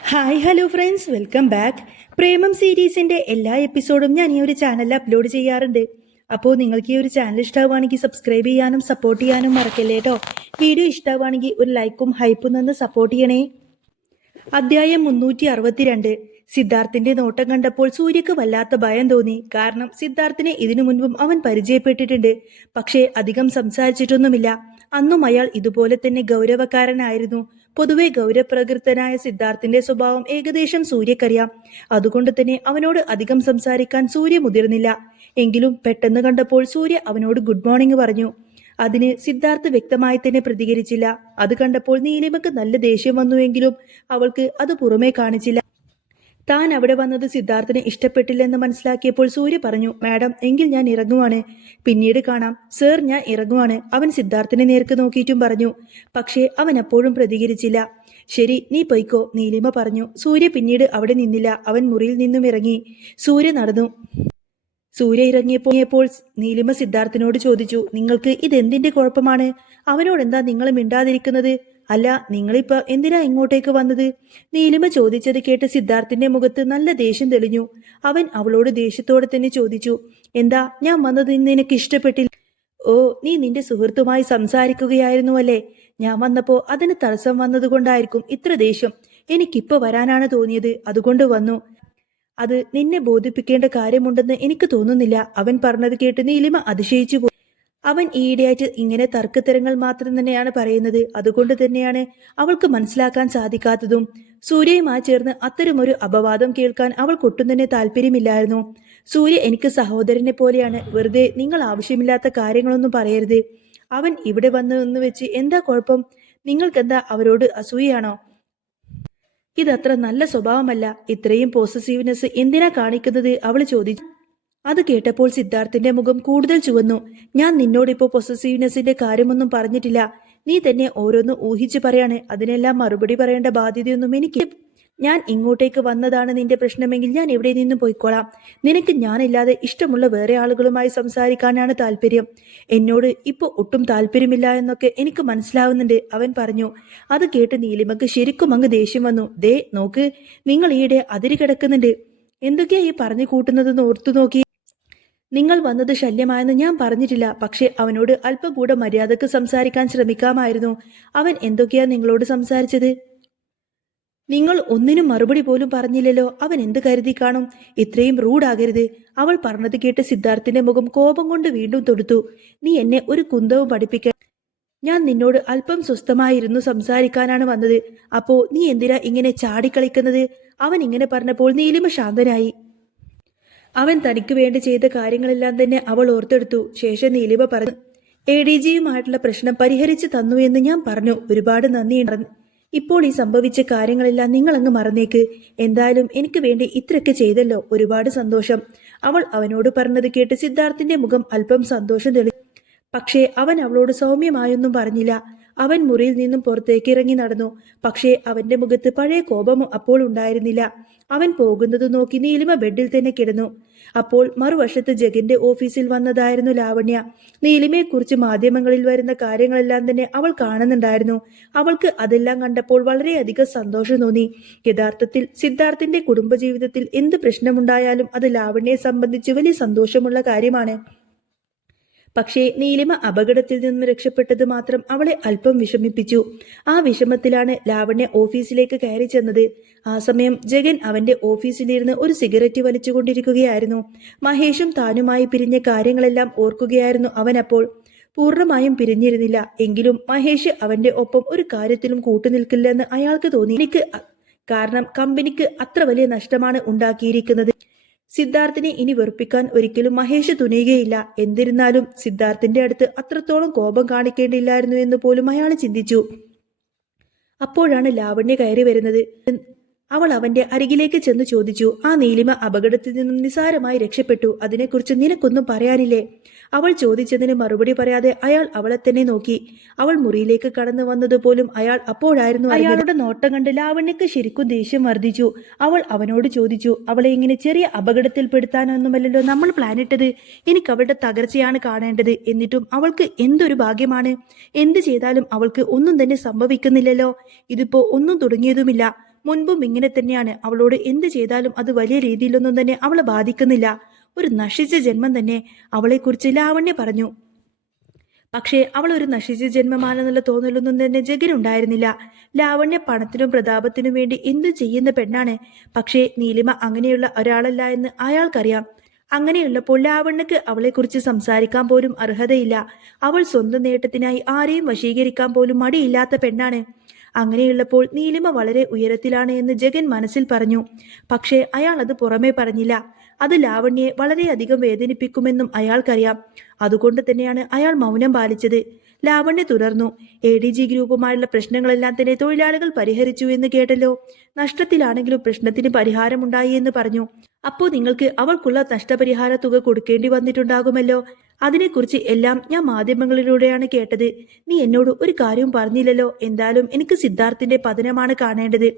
Hi hello friends, welcome back. Premam സീരീസിന്റെ എല്ലാ എപ്പിസോഡും ഞാൻ ഈ ഒരു ചാനലിൽ അപ്ലോഡ് ചെയ്യാറുണ്ട്. അപ്പോൾ നിങ്ങൾക്ക് ഈ ഒരു ചാനൽ ഇഷ്ടമാവുകയാണെങ്കിൽ സബ്സ്ക്രൈബ് ചെയ്യാനും സപ്പോർട്ട് ചെയ്യാനും മറക്കല്ലേ കേട്ടോ. വീഡിയോ ഇഷ്ടമാവുകയാണെങ്കിൽ ഒരു ലൈക്കും ഹൈപ്പും നിന്ന് സപ്പോർട്ട് ചെയ്യണേ. അധ്യായം 362. സിദ്ധാർത്ഥിന്റെ നോട്ടം കണ്ടപ്പോൾ സൂര്യക്ക് വല്ലാത്ത ഭയം തോന്നി. കാരണം സിദ്ധാർത്ഥിനെ ഇതിനു മുൻപും അവൻ പരിചയപ്പെട്ടിട്ടുണ്ട്. പക്ഷേ അധികം സംസാരിച്ചിട്ടൊന്നുമില്ല. അന്നും അയാൾ ഇതുപോലെ തന്നെ ഗൗരവക്കാരനായിരുന്നു. പൊതുവെ ഗൗരവപ്രകൃതനായ സിദ്ധാർത്ഥിന്റെ സ്വഭാവം ഏകദേശം സൂര്യക്കറിയാം. അതുകൊണ്ട് തന്നെ അവനോട് അധികം സംസാരിക്കാൻ സൂര്യ മുതിർന്നില്ല. എങ്കിലും പെട്ടെന്ന് കണ്ടപ്പോൾ സൂര്യ അവനോട് ഗുഡ് മോർണിംഗ് പറഞ്ഞു. അതിന് സിദ്ധാർത്ഥ് വ്യക്തമായി തന്നെ പ്രതികരിച്ചില്ല. അത് കണ്ടപ്പോൾ നീലിമക്ക് നല്ല ദേഷ്യം വന്നുവെങ്കിലും അവൾക്ക് അത് പുറമേ കാണിച്ചില്ല. താൻ അവിടെ വന്നത് സിദ്ധാർത്ഥിന് ഇഷ്ടപ്പെട്ടില്ലെന്ന് മനസ്സിലാക്കിയപ്പോൾ സൂര്യ പറഞ്ഞു, മാഡം, എങ്കിൽ ഞാൻ ഇറങ്ങുവാണ്. പിന്നീട് കാണാം. സർ, ഞാൻ ഇറങ്ങുവാണ്, അവൻ സിദ്ധാർത്ഥിനെ നേർക്ക് നോക്കിയിട്ടും പറഞ്ഞു. പക്ഷേ അവൻ അപ്പോഴും പ്രതികരിച്ചില്ല. ശരി, നീ പൊയ്ക്കോ, നീലിമ പറഞ്ഞു. സൂര്യ പിന്നീട് അവിടെ നിന്നില്ല. അവൻ മുറിയിൽ നിന്നും ഇറങ്ങി. സൂര്യ നടന്നു. സൂര്യ ഇറങ്ങിയപ്പോൾ നീലിമ സിദ്ധാർത്ഥിനോട് ചോദിച്ചു, നിങ്ങൾക്ക് ഇതെന്തിന്റെ കുഴപ്പമാണ്? അവനോടെന്താ നിങ്ങൾ മിണ്ടാതിരിക്കുന്നത്? അല്ല, നിങ്ങളിപ്പോ എന്തിനാ ഇങ്ങോട്ടേക്ക് വന്നത്? നീലിമ ചോദിച്ചത് കേട്ട് സിദ്ധാർത്ഥിന്റെ മുഖത്ത് നല്ല ദേഷ്യം തെളിഞ്ഞു. അവൻ അവളോട് ദേഷ്യത്തോടെ തന്നെ ചോദിച്ചു, എന്താ ഞാൻ വന്നത് നിനക്ക് ഇഷ്ടപ്പെട്ടില്ല? ഓ, നീ നിന്റെ സുഹൃത്തുമായി സംസാരിക്കുകയായിരുന്നു അല്ലേ? ഞാൻ വന്നപ്പോ അതിന് തടസ്സം വന്നതുകൊണ്ടായിരിക്കും ഇത്ര ദേഷ്യം. എനിക്കിപ്പോ വരാനാണ് തോന്നിയത്, അതുകൊണ്ട് വന്നു. അത് നിന്നെ ബോധിപ്പിക്കേണ്ട കാര്യമുണ്ടെന്ന് എനിക്ക് തോന്നുന്നില്ല. അവൻ പറഞ്ഞത് കേട്ട് നീലിമ അതിശയിച്ചു പോയി. അവൻ ഈയിടെയായിട്ട് ഇങ്ങനെ തർക്കത്തരങ്ങൾ മാത്രം തന്നെയാണ് പറയുന്നത്. അതുകൊണ്ട് തന്നെയാണ് അവൾക്ക് മനസ്സിലാക്കാൻ സാധിക്കാത്തതും. സൂര്യയുമായി ചേർന്ന് അത്തരമൊരു അപവാദം കേൾക്കാൻ അവൾക്കൊട്ടും തന്നെ താല്പര്യമില്ലായിരുന്നു. സൂര്യ എനിക്ക് സഹോദരനെ പോലെയാണ്. വെറുതെ നിങ്ങൾ ആവശ്യമില്ലാത്ത കാര്യങ്ങളൊന്നും പറയരുത്. അവൻ ഇവിടെ വന്നു വെച്ച് എന്താ കുഴപ്പം? നിങ്ങൾക്കെന്താ അവരോട് അസൂയാണോ? ഇതത്ര നല്ല സ്വഭാവമല്ല. ഇത്രയും പോസസീവ്നെസ് എന്തിനാ കാണിക്കുന്നത്? അവൾ ചോദിച്ചു. അത് കേട്ടപ്പോൾ സിദ്ധാർത്ഥിന്റെ മുഖം കൂടുതൽ ചുവന്നു. ഞാൻ നിന്നോടിപ്പോ പൊസസീവ്നെസിന്റെ കാര്യമൊന്നും പറഞ്ഞിട്ടില്ല. നീ തന്നെ ഓരോന്ന് ഊഹിച്ചു പറയാണ്. അതിനെല്ലാം മറുപടി പറയേണ്ട ബാധ്യതയൊന്നും എനിക്ക്. ഞാൻ ഇങ്ങോട്ടേക്ക് വന്നതാണ് നിന്റെ പ്രശ്നമെങ്കിൽ ഞാൻ ഇവിടെ നിന്നും പോയിക്കോളാം. നിനക്ക് ഞാനില്ലാതെ ഇഷ്ടമുള്ള വേറെ ആളുകളുമായി സംസാരിക്കാനാണ് താല്പര്യം. എന്നോട് ഇപ്പൊ ഒട്ടും താല്പര്യമില്ല എന്നൊക്കെ എനിക്ക് മനസ്സിലാവുന്നുണ്ട്, അവൻ പറഞ്ഞു. അത് കേട്ട് നീലിമക്ക് ശരിക്കും അങ്ങ് ദേഷ്യം വന്നു. ദേ നോക്ക്, നിങ്ങൾ ഈയിടെ അതിര് കിടക്കുന്നുണ്ട്. എന്തൊക്കെയാ ഈ പറഞ്ഞു കൂട്ടുന്നതെന്ന് ഓർത്തു നോക്കി. നിങ്ങൾ വന്നത് ശല്യമായെന്ന് ഞാൻ പറഞ്ഞിട്ടില്ല. പക്ഷെ അവനോട് അല്പം കൂടെ മര്യാദക്ക് സംസാരിക്കാൻ ശ്രമിക്കാമായിരുന്നു. അവൻ എന്തൊക്കെയാ നിങ്ങളോട് സംസാരിച്ചത്? നിങ്ങൾ ഒന്നിനും മറുപടി പോലും പറഞ്ഞില്ലല്ലോ. അവൻ എന്ത് കരുതി കാണും? ഇത്രയും റൂഡാകരുത്. അവൾ പറഞ്ഞത് കേട്ട് സിദ്ധാർത്ഥിന്റെ മുഖം കോപം കൊണ്ട് വീണ്ടും തൊടുത്തു. നീ എന്നെ ഒരു കുന്തവും പഠിപ്പിക്കാൻ. ഞാൻ നിന്നോട് അല്പം സ്വസ്ഥമായിരുന്നു സംസാരിക്കാനാണ് വന്നത്. അപ്പോ നീ എന്തിനാ ഇങ്ങനെ ചാടിക്കളിക്കുന്നത്? അവൻ ഇങ്ങനെ പറഞ്ഞപ്പോൾ നീലിമ ശാന്തനായി. അവൻ തനിക്ക് വേണ്ടി ചെയ്ത കാര്യങ്ങളെല്ലാം തന്നെ അവൾ ഓർത്തെടുത്തു. ശേഷം നീലിമ പറഞ്ഞു, ADGയുമായിട്ടുള്ള പ്രശ്നം പരിഹരിച്ചു തന്നു എന്ന് ഞാൻ പറഞ്ഞു. ഒരുപാട് നന്ദിയുണ്ട്. ഇപ്പോൾ ഈ സംഭവിച്ച കാര്യങ്ങളെല്ലാം നിങ്ങൾ അങ്ങ് മറന്നേക്ക്. എന്തായാലും എനിക്ക് വേണ്ടി ഇത്രയൊക്കെ ചെയ്തല്ലോ, ഒരുപാട് സന്തോഷം. അവൾ അവനോട് പറഞ്ഞത് കേട്ട് സിദ്ധാർത്ഥിന്റെ മുഖം അല്പം സന്തോഷം തെളി. പക്ഷേ അവൻ അവളോട് സൗമ്യമായൊന്നും പറഞ്ഞില്ല. അവൻ മുറിയിൽ നിന്നും പുറത്തേക്ക് ഇറങ്ങി നടന്നു. പക്ഷേ അവന്റെ മുഖത്ത് പഴയ കോപം അപ്പോൾ ഉണ്ടായിരുന്നില്ല. അവൻ പോകുന്നത് നോക്കി നീലിമ ബെഡിൽ തന്നെ കിടന്നു. അപ്പോൾ മറുവശത്ത് ജഗന്റെ ഓഫീസിൽ വന്നതായിരുന്നു ലാവണ്യ. നീലിമയെക്കുറിച്ച് മാധ്യമങ്ങളിൽ വരുന്ന കാര്യങ്ങളെല്ലാം തന്നെ അവൾ കാണുന്നുണ്ടായിരുന്നു. അവൾക്ക് അതെല്ലാം കണ്ടപ്പോൾ വളരെയധികം സന്തോഷം തോന്നി. യഥാർത്ഥത്തിൽ സിദ്ധാർത്ഥിന്റെ കുടുംബജീവിതത്തിൽ എന്ത് പ്രശ്നമുണ്ടായാലും അത് ലാവണ്യയെ സംബന്ധിച്ച് വലിയ സന്തോഷമുള്ള കാര്യമാണ്. പക്ഷേ നീലിമ അപകടത്തിൽ നിന്ന് രക്ഷപ്പെട്ടത് മാത്രം അവളെ അല്പം വിഷമിപ്പിച്ചു. ആ വിഷമത്തിലാണ് ലാവണ്യ ഓഫീസിലേക്ക് കയറി ചെന്നത്. ആ സമയം ജഗൻ അവന്റെ ഓഫീസിലിരുന്ന് ഒരു സിഗരറ്റ് വലിച്ചുകൊണ്ടിരിക്കുകയായിരുന്നു. മഹേഷും താനുമായി പിരിഞ്ഞ കാര്യങ്ങളെല്ലാം ഓർക്കുകയായിരുന്നു അവനപ്പോൾ. പൂർണ്ണമായും പിരിഞ്ഞിരുന്നില്ല. എങ്കിലും മഹേഷ് അവന്റെ ഒപ്പം ഒരു കാര്യത്തിലും കൂട്ടുനിൽക്കില്ലെന്ന് അയാൾക്ക് തോന്നി. കാരണം കമ്പനിക്ക് അത്ര വലിയ നഷ്ടമാണ് ഉണ്ടാക്കിയിരിക്കുന്നത്. സിദ്ധാർത്ഥിനെ ഇനി വെറുപ്പിക്കാൻ ഒരിക്കലും മഹേഷ് തുനിയുകയില്ല. എന്നിരുന്നാലും സിദ്ധാർത്ഥിന്റെ അടുത്ത് അത്രത്തോളം കോപം കാണിക്കേണ്ടിയില്ലായിരുന്നു എന്ന് പോലും അയാൾ ചിന്തിച്ചു. അപ്പോഴാണ് ലാവണ്യ കയറി വരുന്നത്. അവൾ അവന്റെ അരികിലേക്ക് ചെന്ന് ചോദിച്ചു, ആ നീലിമ അപകടത്തിൽ നിന്നും നിസാരമായി രക്ഷപ്പെട്ടു. അതിനെക്കുറിച്ച് നിനക്കൊന്നും പറയാനില്ലേ? അവൾ ചോദിച്ചതിന് മറുപടി പറയാതെ അയാൾ അവളെ തന്നെ നോക്കി. അവൾ മുറിയിലേക്ക് കടന്നു വന്നതുപോലും അയാൾ അപ്പോഴായിരുന്നു. അയാളുടെ നോട്ടം കണ്ട് ലാവണ്യക്ക് ശരിക്കും ദേഷ്യം വർദ്ധിച്ചു. അവൾ അവനോട് ചോദിച്ചു, അവളെ ഇങ്ങനെ ചെറിയ അപകടത്തിൽപ്പെടുത്താനൊന്നുമല്ലല്ലോ നമ്മൾ പ്ലാനിട്ടത്. എനിക്ക് അവളുടെ തകർച്ചയാണ് കാണേണ്ടത്. എന്നിട്ടും അവൾക്ക് എന്തൊരു ഭാഗ്യമാണ്. എന്ത് ചെയ്താലും അവൾക്ക് ഒന്നും തന്നെ സംഭവിക്കുന്നില്ലല്ലോ. ഇതിപ്പോ ഒന്നും തുടങ്ങിയതുമില്ല. മുൻപും ഇങ്ങനെ തന്നെയാണ്. അവളോട് എന്ത് ചെയ്താലും അത് വലിയ രീതിയിലൊന്നും തന്നെ അവളെ ബാധിക്കുന്നില്ല. ഒരു നശിച്ച ജന്മം തന്നെ അവളെക്കുറിച്ച് ലാവണ്യ പറഞ്ഞു. പക്ഷേ അവൾ ഒരു നശിച്ച ജന്മമാണെന്നുള്ള തോന്നലൊന്നും തന്നെ ജഗനുണ്ടായിരുന്നില്ല. ലാവണ്യ പണത്തിനും പ്രതാപത്തിനും വേണ്ടി എന്തു ചെയ്യുന്ന പെണ്ണാണ്. പക്ഷേ നീലിമ അങ്ങനെയുള്ള ഒരാളല്ല എന്ന് അയാൾക്കറിയാം. അങ്ങനെയുള്ളപ്പോൾ ലാവണ്യക്ക് അവളെക്കുറിച്ച് സംസാരിക്കാൻ പോലും അർഹതയില്ല. അവൾ സ്വന്തം നേട്ടത്തിനായി ആരെയും വശീകരിക്കാൻ പോലും മടിയില്ലാത്ത പെണ്ണാണ്. അങ്ങനെയുള്ളപ്പോൾ നീലിമ വളരെ ഉയരത്തിലാണ് എന്ന് ജഗൻ മനസ്സിൽ പറഞ്ഞു. പക്ഷേ അയാൾ അത് പുറമേ പറഞ്ഞില്ല. അത് ലാവണ്യയെ വളരെയധികം വേദനിപ്പിക്കുമെന്നും അയാൾക്കറിയാം. അതുകൊണ്ട് തന്നെയാണ് അയാൾ മൗനം പാലിച്ചത്. ലാവണ്യ തുടർന്നു. ADG ഗ്രൂപ്പുമായുള്ള പ്രശ്നങ്ങളെല്ലാം തന്നെ തൊഴിലാളികൾ പരിഹരിച്ചു എന്ന് കേട്ടല്ലോ. നഷ്ടത്തിലാണെങ്കിലും പ്രശ്നത്തിന് പരിഹാരമുണ്ടായി എന്ന് പറഞ്ഞു. അപ്പോൾ നിങ്ങൾക്ക് അവൾക്കുള്ള നഷ്ടപരിഹാര തുക കൊടുക്കേണ്ടി വന്നിട്ടുണ്ടാകുമല്ലോ. അതിനെക്കുറിച്ച് എല്ലാം ഞാൻ മാധ്യമങ്ങളിലൂടെയാണ് കേട്ടത്. നീ എന്നോട് ഒരു കാര്യവും പറഞ്ഞില്ലല്ലോ. എന്തായാലും എനിക്ക് സിദ്ധാർത്ഥിന്റെ പതനമാണ് കാണേണ്ടത്,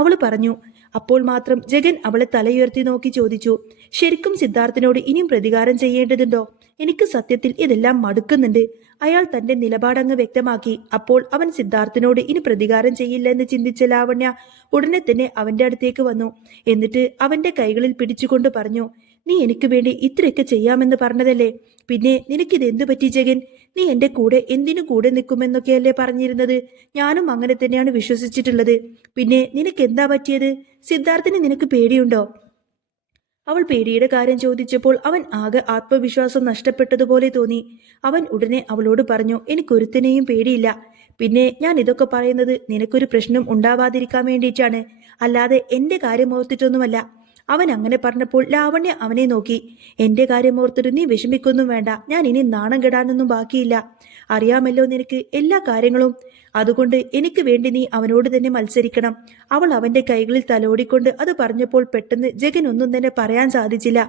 അവൾ പറഞ്ഞു. അപ്പോൾ മാത്രം ജഗൻ അവളെ തലയുയർത്തി നോക്കി ചോദിച്ചു, ശരിക്കും സിദ്ധാർത്ഥിനോട് ഇനിയും പ്രതികാരം ചെയ്യേണ്ടതുണ്ടോ? എനിക്ക് സത്യത്തിൽ ഇതെല്ലാം മടുക്കുന്നുണ്ട്. അയാൾ തന്റെ നിലപാടങ്ങ് വ്യക്തമാക്കി. അപ്പോൾ അവൻ സിദ്ധാർത്ഥിനോട് ഇനി പ്രതികാരം ചെയ്യില്ല എന്ന് ചിന്തിച്ച ലാവണ്യ ഉടനെ തന്നെ അവന്റെ അടുത്തേക്ക് വന്നു. എന്നിട്ട് അവന്റെ കൈകളിൽ പിടിച്ചുകൊണ്ട് പറഞ്ഞു, നീ എനിക്ക് വേണ്ടി ഇത്രയൊക്കെ ചെയ്യാമെന്ന് പറഞ്ഞതല്ലേ? പിന്നെ നിനക്കിത് എന്തു പറ്റി ജഗൻ? നീ എന്റെ കൂടെ എന്തിനു കൂടെ നിൽക്കുമെന്നൊക്കെയല്ലേ പറഞ്ഞിരുന്നത്? ഞാനും അങ്ങനെ തന്നെയാണ് വിശ്വസിച്ചിട്ടുള്ളത്. പിന്നെ നിനക്ക് എന്താ പറ്റിയത്? സിദ്ധാർത്ഥിന് നിനക്ക് പേടിയുണ്ടോ? അവൾ പേടിയുടെ കാര്യം ചോദിച്ചപ്പോൾ അവൻ ആകെ ആത്മവിശ്വാസം നഷ്ടപ്പെട്ടതുപോലെ തോന്നി. അവൻ ഉടനെ അവളോട് പറഞ്ഞു, എനിക്കൊരുത്തനെയും പേടിയില്ല. പിന്നെ ഞാൻ ഇതൊക്കെ പറയുന്നത് നിനക്കൊരു പ്രശ്നം ഉണ്ടാവാതിരിക്കാൻ വേണ്ടിയിട്ടാണ്, അല്ലാതെ എന്റെ കാര്യം ഓർത്തിട്ടൊന്നുമല്ല. അവൻ അങ്ങനെ പറഞ്ഞപ്പോൾ ലാവണ്യ അവനെ നോക്കി. എന്റെ കാര്യം ഓർത്തിട്ട് നീ വിഷമിക്കൊന്നും വേണ്ട. ഞാൻ ഇനി നാണം കെടാനൊന്നും ബാക്കിയില്ല. അറിയാമല്ലോ നിനക്ക് എല്ലാ കാര്യങ്ങളും. അതുകൊണ്ട് എനിക്ക് വേണ്ടി നീ അവനോട് തന്നെ മത്സരിക്കണം. അവൾ അവന്റെ കൈകളിൽ തലോടിക്കൊണ്ട് അത് പറഞ്ഞപ്പോൾ പെട്ടെന്ന് ജഗൻ ഒന്നും തന്നെ പറയാൻ സാധിച്ചില്ല.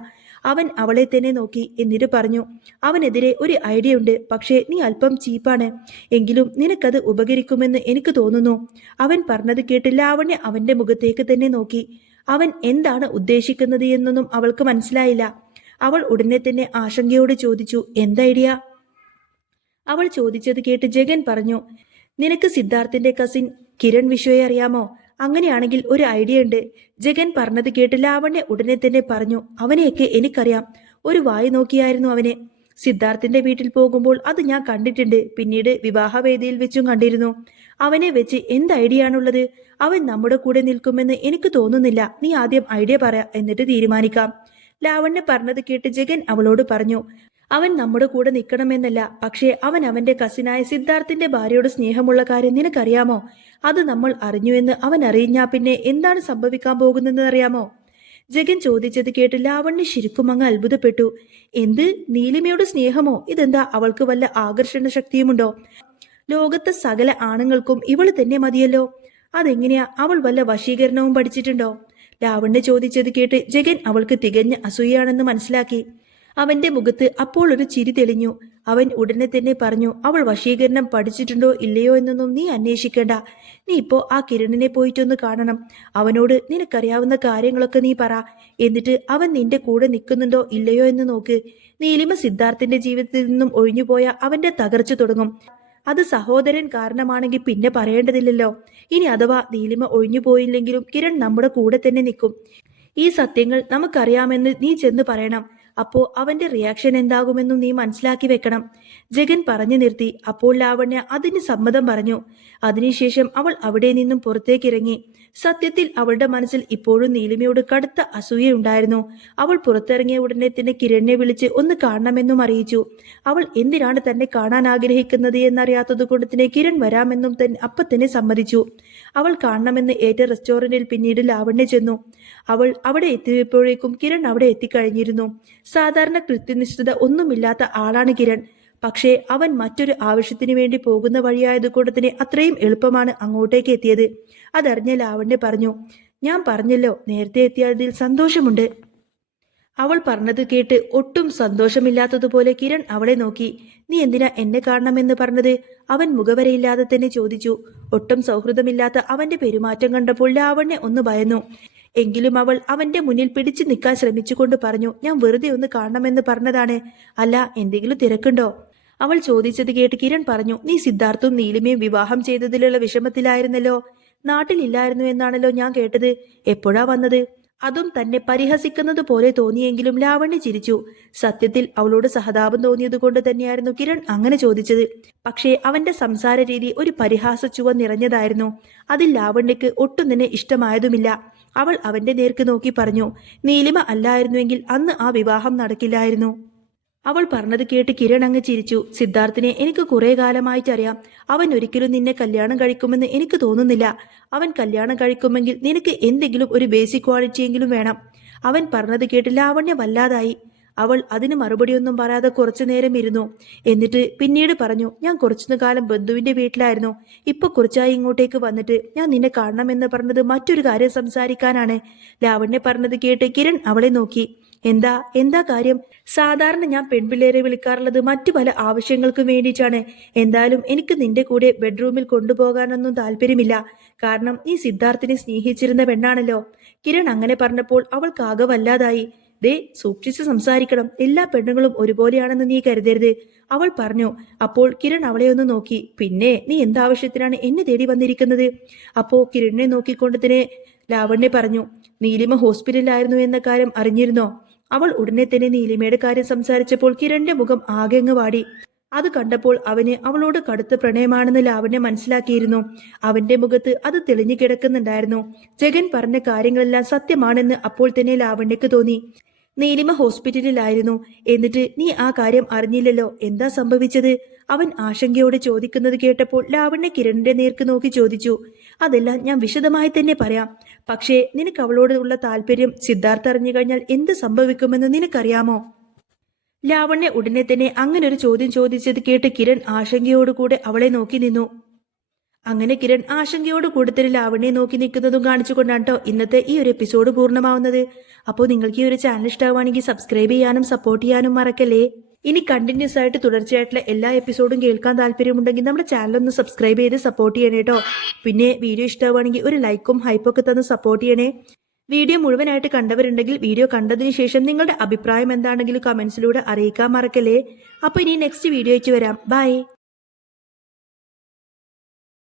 അവൻ അവളെ തന്നെ നോക്കി. എന്നിട്ട് പറഞ്ഞു, അവനെതിരെ ഒരു ഐഡിയ ഉണ്ട്. പക്ഷേ നീ അല്പം ചീപ്പാണ്. എങ്കിലും നിനക്കത് ഉപകരിക്കുമെന്ന് എനിക്ക് തോന്നുന്നു. അവൻ പറഞ്ഞത് കേട്ട് ലാവണ്യ അവന്റെ മുഖത്തേക്ക് തന്നെ നോക്കി. അവൻ എന്താണ് ഉദ്ദേശിക്കുന്നത് എന്നൊന്നും അവൾക്ക് മനസ്സിലായില്ല. അവൾ ഉടനെ തന്നെ ആശങ്കയോട് ചോദിച്ചു, എന്ത് ഐഡിയ? അവൾ ചോദിച്ചത് കേട്ട് ജഗൻ പറഞ്ഞു, നിനക്ക് സിദ്ധാർത്ഥിന്റെ കസിൻ കിരൺ വിശ്വയെ അറിയാമോ? അങ്ങനെയാണെങ്കിൽ ഒരു ഐഡിയ ഉണ്ട്. ജഗൻ പറഞ്ഞത് കേട്ട് ലാവണ്യ ഉടനെ തന്നെ പറഞ്ഞു, അവനെയൊക്കെ എനിക്കറിയാം. ഒരു വായി നോക്കിയായിരുന്നു അവനെ. സിദ്ധാർത്ഥിന്റെ വീട്ടിൽ പോകുമ്പോൾ അത് ഞാൻ കണ്ടിട്ടുണ്ട്. പിന്നീട് വിവാഹവേദിയിൽ വെച്ചും കണ്ടിരുന്നു. അവനെ വെച്ച് എന്ത് ഐഡിയ ആണുള്ളത്? അവൻ നമ്മുടെ കൂടെ നിൽക്കുമെന്ന് എനിക്ക് തോന്നുന്നില്ല. നീ ആദ്യം ഐഡിയ പറ, എന്നിട്ട് തീരുമാനിക്കാം. ലാവണ്യ പറഞ്ഞത് കേട്ട് ജഗൻ അവളോട് പറഞ്ഞു, അവൻ നമ്മുടെ കൂടെ നിൽക്കണമെന്നല്ല, പക്ഷേ അവൻ അവന്റെ കസിനായ സിദ്ധാർത്ഥിന്റെ ഭാര്യയോട് സ്നേഹമുള്ള കാര്യം നിനക്കറിയാമോ? അത് നമ്മൾ അറിഞ്ഞുവെന്ന് അവൻ അറിഞ്ഞാ പിന്നെ എന്താണ് സംഭവിക്കാൻ പോകുന്നതെന്ന് അറിയാമോ? ജഗൻ ചോദിച്ചത് കേട്ട് ലാവണ്യ ശരിക്കും അങ്ങ് അത്ഭുതപ്പെട്ടു. എന്ത്, നീലിമയോട് സ്നേഹമോ? ഇതെന്താ, അവൾക്ക് വല്ല ആകർഷണ ശക്തിയുമുണ്ടോ? ലോകത്തെ സകല ആണുങ്ങൾക്കും ഇവള് തന്നെ മതിയല്ലോ. അതെങ്ങനെയാ? അവൾ വല്ല വശീകരണവും പഠിച്ചിട്ടുണ്ടോ? ലാവണ്യ ചോദിച്ചത് കേട്ട് ജഗൻ അവൾക്ക് തികഞ്ഞ അസൂയാണെന്ന് മനസ്സിലാക്കി. അവന്റെ മുഖത്ത് അപ്പോൾ ഒരു ചിരി തെളിഞ്ഞു. അവൻ ഉടനെ തന്നെ പറഞ്ഞു, അവൾ വശീകരണം പഠിച്ചിട്ടുണ്ടോ ഇല്ലയോ എന്നൊന്നും നീ അന്വേഷിക്കേണ്ട. നീ ഇപ്പോ ആ കിരണിനെ പോയിട്ടൊന്ന് കാണണം. അവനോട് നിനക്കറിയാവുന്ന കാര്യങ്ങളൊക്കെ നീ പറ. എന്നിട്ട് അവൻ നിന്റെ കൂടെ നിൽക്കുന്നുണ്ടോ ഇല്ലയോ എന്ന് നോക്ക്. നീലിമ സിദ്ധാർത്ഥിന്റെ ജീവിതത്തിൽ നിന്നും ഒഴിഞ്ഞുപോയ അവന്റെ തകർച്ച തുടങ്ങും. അത് സഹോദരൻ കാരണമാണെങ്കിൽ പിന്നെ പറയേണ്ടതില്ലല്ലോ. ഇനി അഥവാ നീലിമ ഒഴിഞ്ഞു പോയില്ലെങ്കിലും കിരൺ നമ്മുടെ കൂടെ തന്നെ നിൽക്കും. ഈ സത്യങ്ങൾ നമുക്കറിയാമെന്ന് നീ ചെന്ന് പറയണം. അപ്പോ അവന്റെ റിയാക്ഷൻ എന്താകുമെന്നും നീ മനസ്സിലാക്കി വെക്കണം. ജഗൻ പറഞ്ഞു നിർത്തി. അപ്പോൾ ലാവണ്യ അതിന് സമ്മതം പറഞ്ഞു. അതിനുശേഷം അവൾ അവിടെ നിന്നും പുറത്തേക്കിറങ്ങി. സത്യത്തിൽ അവളുടെ മനസ്സിൽ ഇപ്പോഴും നീലിമയോട് കടുത്ത അസൂയയുണ്ടായിരുന്നു. അവൾ പുറത്തിറങ്ങിയ ഉടനെ തന്നെ കിരണിനെ വിളിച്ച് ഒന്ന് കാണണമെന്നും അറിയിച്ചു. അവൾ എന്തിനാണ് തന്നെ കാണാൻ ആഗ്രഹിക്കുന്നത് എന്നറിയാത്തത് കൊണ്ട് തന്നെ കിരൺ വരാമെന്നും അപ്പൊ തന്നെ സമ്മതിച്ചു. അവൾ കാണണമെന്ന് ഏറ്റ റെസ്റ്റോറന്റിൽ പിന്നീട് ലാവണ്യ ചെന്നു. അവൾ അവിടെ എത്തിയപ്പോഴേക്കും കിരൺ അവിടെ എത്തിക്കഴിഞ്ഞിരുന്നു. സാധാരണ കൃത്യനിഷ്ഠത ഒന്നുമില്ലാത്ത ആളാണ് കിരൺ. പക്ഷേ അവൻ മറ്റൊരു ആവശ്യത്തിന് വേണ്ടി പോകുന്ന വഴിയായതുകൊണ്ട് തന്നെ അത്രയും എളുപ്പമാണ് അങ്ങോട്ടേക്ക് എത്തിയത്. അതറിഞ്ഞ ലാവണ്യ പറഞ്ഞു, ഞാൻ പറഞ്ഞല്ലോ നേരത്തെ എത്തിയതിൽ സന്തോഷമുണ്ട്. അവൾ പറഞ്ഞത് കേട്ട് ഒട്ടും സന്തോഷമില്ലാത്തതുപോലെ കിരൺ അവളെ നോക്കി. നീ എന്തിനാ എന്നെ കാണണമെന്ന് പറഞ്ഞത്? അവൻ മുഖവരയില്ലാതെ തന്നെ ചോദിച്ചു. ഒട്ടും സൗഹൃദമില്ലാത്ത അവന്റെ പെരുമാറ്റം കണ്ടപ്പോൾ ലാവണ്യ ഒന്ന് ഭയന്നു. എങ്കിലും അവൾ അവന്റെ മുന്നിൽ പിടിച്ചു നിൽക്കാൻ ശ്രമിച്ചുകൊണ്ട് പറഞ്ഞു, ഞാൻ വെറുതെ ഒന്ന് കാണണമെന്ന് പറഞ്ഞതാണ്. അല്ല, എന്തെങ്കിലും തിരക്കുണ്ടോ? അവൾ ചോദിച്ചത് കേട്ട് കിരൺ പറഞ്ഞു, നീ സിദ്ധാർത്ഥും നീലിമയും വിവാഹം ചെയ്തതിലുള്ള വിഷമത്തിലായിരുന്നല്ലോ. നാട്ടിലില്ലായിരുന്നു എന്നാണല്ലോ ഞാൻ കേട്ടത്. എപ്പോഴാ വന്നത്? അതും തന്നെ പരിഹസിക്കുന്നത് പോലെ തോന്നിയെങ്കിലും ലാവണ്യ ചിരിച്ചു. സത്യത്തിൽ അവളോട് സഹതാപം തോന്നിയത് കൊണ്ട് തന്നെയായിരുന്നു കിരൺ അങ്ങനെ ചോദിച്ചത്. പക്ഷേ അവന്റെ സംസാര രീതി ഒരു പരിഹാസ ചുവ നിറഞ്ഞതായിരുന്നു. അതിൽ ലാവണ്യക്ക് ഒട്ടും തന്നെ ഇഷ്ടമായതുമില്ല. അവൾ അവന്റെ നേർക്ക് നോക്കി പറഞ്ഞു, നീലിമ അല്ലായിരുന്നുവെങ്കിൽ അന്ന് ആ വിവാഹം നടക്കില്ലായിരുന്നു. അവൾ പറഞ്ഞത് കേട്ട് കിരൺ അങ്ങ് ചിരിച്ചു. സിദ്ധാർത്ഥിനെ എനിക്ക് കുറെ കാലമായിട്ടറിയാം. അവൻ ഒരിക്കലും നിന്നെ കല്യാണം കഴിക്കുമെന്ന് എനിക്ക് തോന്നുന്നില്ല. അവൻ കല്യാണം കഴിക്കുമെങ്കിൽ നിനക്ക് എന്തെങ്കിലും ഒരു ബേസിക് ക്വാളിറ്റിയെങ്കിലും വേണം. അവൻ പറഞ്ഞത് കേട്ട് ലാവണ്യ വല്ലാതായി. അവൾ അതിന് മറുപടിയൊന്നും പറയാതെ കുറച്ചു നേരം ഇരുന്നു. എന്നിട്ട് പിന്നീട് പറഞ്ഞു, ഞാൻ കുറച്ചു കാലം ബന്ധുവിന്റെ വീട്ടിലായിരുന്നു. ഇപ്പൊ കുറച്ചായി ഇങ്ങോട്ടേക്ക് വന്നിട്ട്. ഞാൻ നിന്നെ കാണണമെന്ന് പറഞ്ഞത് മറ്റൊരു കാര്യം സംസാരിക്കാനാണ്. ലാവണ്യ പറഞ്ഞത് കേട്ട് കിരൺ അവളെ നോക്കി. എന്താ എന്താ കാര്യം? സാധാരണ ഞാൻ പെൺപിള്ളേരെ വിളിക്കാറുള്ളത് മറ്റു പല ആവശ്യങ്ങൾക്കും വേണ്ടിയിട്ടാണ്. എന്തായാലും എനിക്ക് നിന്റെ കൂടെ ബെഡ്റൂമിൽ കൊണ്ടുപോകാനൊന്നും താല്പര്യമില്ല. കാരണം നീ സിദ്ധാർത്ഥിനെ സ്നേഹിച്ചിരുന്ന പെണ്ണാണല്ലോ. കിരൺ അങ്ങനെ പറഞ്ഞപ്പോൾ അവൾക്കാകെ വല്ലാതായി. ദേ, സൂക്ഷിച്ച് സംസാരിക്കണം. എല്ലാ പെണ്ണുങ്ങളും ഒരുപോലെയാണെന്ന് നീ കരുതരുത്, അവൾ പറഞ്ഞു. അപ്പോൾ കിരൺ അവളെ ഒന്ന് നോക്കി. പിന്നെ നീ എന്താവശ്യത്തിനാണ് എന്നെ തേടി വന്നിരിക്കുന്നത്? അപ്പോ കിരണിനെ നോക്കിക്കൊണ്ട് തന്നെ ലാവണ്യ പറഞ്ഞു, നീലിമ ഹോസ്പിറ്റലിലായിരുന്നു എന്ന കാര്യം അറിഞ്ഞിരുന്നോ? അവൾ ഉടനെ തന്നെ നീലിമയുടെ കാര്യം സംസാരിച്ചപ്പോൾ കിരണിന്റെ മുഖം ആകെ അങ്ങ് വാടി. അത് കണ്ടപ്പോൾ അവന് അവളോട് കടുത്ത പ്രണയമാണെന്ന് ലാവണ്യ മനസ്സിലാക്കിയിരുന്നു. അവന്റെ മുഖത്ത് അത് തെളിഞ്ഞു കിടക്കുന്നുണ്ടായിരുന്നു. ജഗൻ പറഞ്ഞ കാര്യങ്ങളെല്ലാം സത്യമാണെന്ന് അപ്പോൾ തന്നെ ലാവണ്യക്ക് തോന്നി. നീലിമ ഹോസ്പിറ്റലിലായിരുന്നു. എന്നിട്ട് നീ ആ കാര്യം അറിഞ്ഞില്ലല്ലോ. എന്താ സംഭവിച്ചത്? അവൻ ആശങ്കയോടെ ചോദിക്കുന്നത് കേട്ടപ്പോൾ ലാവണ്യ കിരണിന്റെ നേർക്ക് നോക്കി ചോദിച്ചു. അതെല്ലാം ഞാൻ വിശദമായി തന്നെ പറയാം. പക്ഷേ നിനക്ക് അവളോട് ഉള്ള താല്പര്യം സിദ്ധാർത്ഥ അറിഞ്ഞു കഴിഞ്ഞാൽ എന്ത് സംഭവിക്കുമെന്ന് നിനക്കറിയാമോ? ലാവണ്യ ഉടനെ തന്നെ അങ്ങനൊരു ചോദ്യം ചോദിച്ചത് കേട്ട് കിരൺ ആശങ്കയോടുകൂടെ അവളെ നോക്കി നിന്നു. അങ്ങനെ കിരൺ ആശങ്കയോട് കൂടത്തിൽ ലാവണ്യെ നോക്കി നിൽക്കുന്നതും കാണിച്ചുകൊണ്ടാണ് കേട്ടോ ഇന്നത്തെ ഈ ഒരു എപ്പിസോഡ് പൂർണ്ണമാവുന്നത്. അപ്പോൾ നിങ്ങൾക്ക് ഈ ഒരു ചാനൽ ഇഷ്ടമാണെങ്കിൽ സബ്സ്ക്രൈബ് ചെയ്യാനും സപ്പോർട്ട് ചെയ്യാനും മറക്കല്ലേ. ഇനി കണ്ടിന്യൂസ് ആയിട്ട് തുടർച്ചയായിട്ടുള്ള എല്ലാ എപ്പിസോഡും കേൾക്കാൻ താല്പര്യമുണ്ടെങ്കിൽ നമ്മുടെ ചാനൽ ഒന്ന് സബ്സ്ക്രൈബ് ചെയ്ത് സപ്പോർട്ട് ചെയ്യണേ കേട്ടോ. പിന്നെ വീഡിയോ ഇഷ്ടമാണെങ്കിൽ ഒരു ലൈക്കും ഹൈപ്പൊക്കെ തന്ന് സപ്പോർട്ട് ചെയ്യണേ. വീഡിയോ മുഴുവനായിട്ട് കണ്ടവരുണ്ടെങ്കിൽ വീഡിയോ കണ്ടതിന് ശേഷം നിങ്ങളുടെ അഭിപ്രായം എന്താണെങ്കിലും കമന്റ്സിലൂടെ അറിയിക്കാൻ മറക്കല്ലേ. അപ്പോൾ ഇനി നെക്സ്റ്റ് വീഡിയോയ്ക്ക് വരാം. ബൈ.